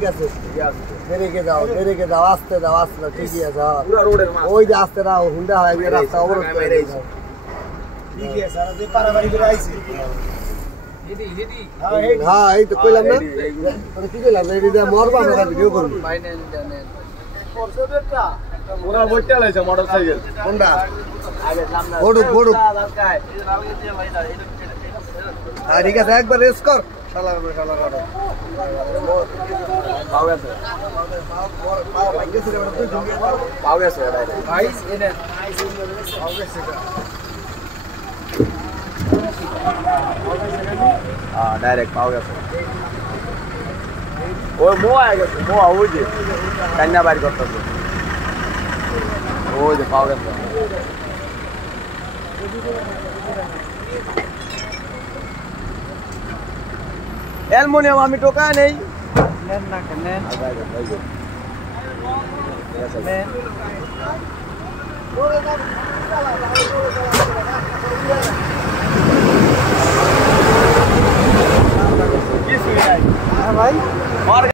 ঠিক আছে দেরিকে যাও আস্তে যাও ঠিকই আছে ওই যে আস্তে না হুন্ডা হয় রাস্তা অবরোধ করে দিয়েছে ঠিক আছে আর যে পারাবাড়ি করে আইছে হ্যাঁ এই তো কইলাম না তোরে কি কইলাম এই যে মরবা আমরা ভিডিও করব ওরা বইতে লাইছে মোটরসাইকেল কোনটা আগে সামনে বড় হ্যাঁ ঠিক আছে একবার রেস কর শালা পাও গেছে ভাই এনে পাও গেছে ডাইরেক্ট পাও গেছে ওই মোয়া গেছে মোয়া ওই যে কান্না বাইর করতেছে ওই যে পাও গেছে অ্যালুমিনিয়াম আমি টোকা নেই নেন না নেন ভাই